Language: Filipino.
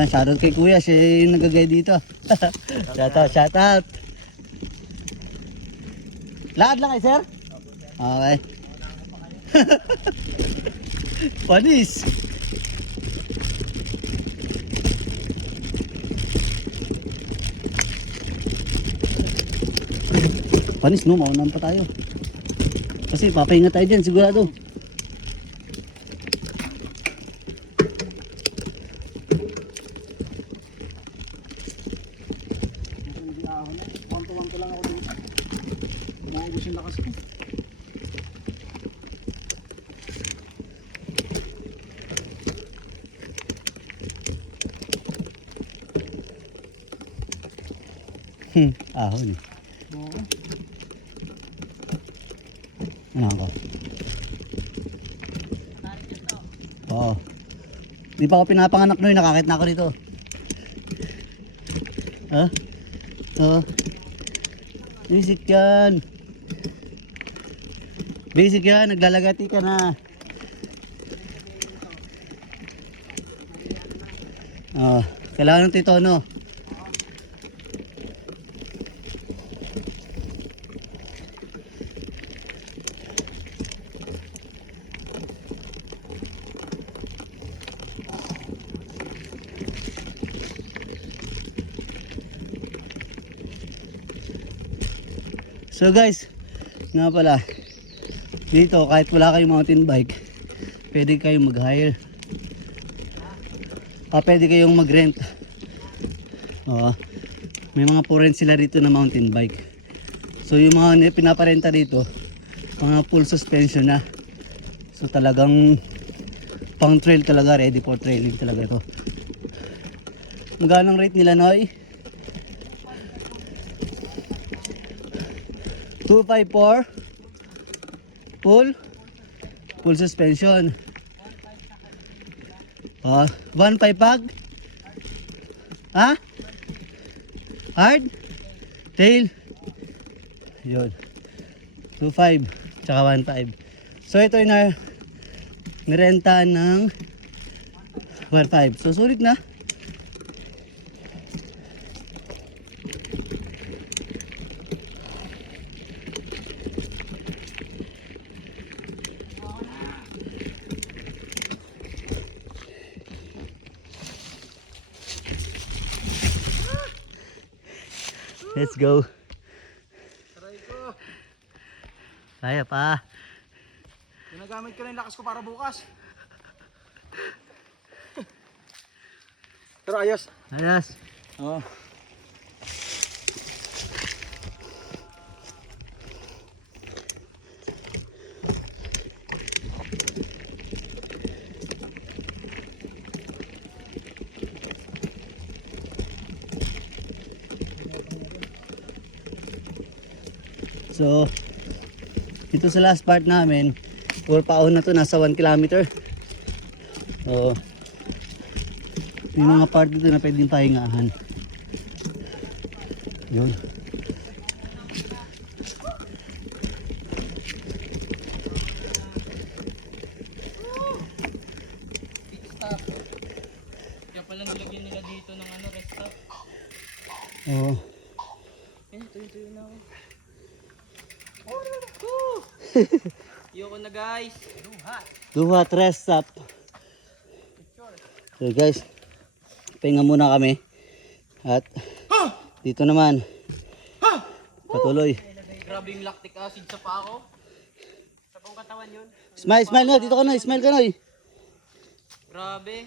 Yan, shoutout kay kuya, siya yung nagagay dito. Shoutout. Lakad lang kayo, sir? Okay. Panis. Panis no, maunan pa tayo. Kasi papahinga tayo dyan, sigurado. Wanto lang ako dito. Maubos yung lakas ko. Ahon eh. Ano ako? Oo. Di pa ako pinapanganak noon, nakakit na ako dito. Ha? Oo. Basic yan. Basic yan, naglalagati ka na. Oo. Kailangan ng titono. So guys, nga pala, dito kahit wala kayong mountain bike, pwede kayong mag-hire. Pwede kayong mag-rent. May mga for-rent sila dito na mountain bike. So yung mga pinaparenta dito, mga full suspension na. So talagang pang trail talaga, ready for trailing talaga ito. Magkano ang rate nila, Noy? 254 full suspension. 1.5 pag? Ha? Hard? Tail? Yun. 2.5 tsaka 1.5. So ito yung nirenta ng 1.5. So sulit na. Let's go. Try ko. Kaya pa. Ginagamit ko na yung lakas ko para bukas. Pero ayos. Ayos. Oo. So, dito sa last part namin, for paon na to, nasa 1 kilometer. So, may mga part dito na pwedeng pahingahan. Yun. Kaya pala nilagyan nila dito ng ano, rest stop. Oo. Tuyo na ako. Yoko na guys. Duhat rest stop. So guys, pahinga muna kami. At dito naman, patuloy. Grabe yung lactic acid sa paa ko. Sa pang katawan yun. Smile, smile na. Dito ka na. Smile ka na. Grabe.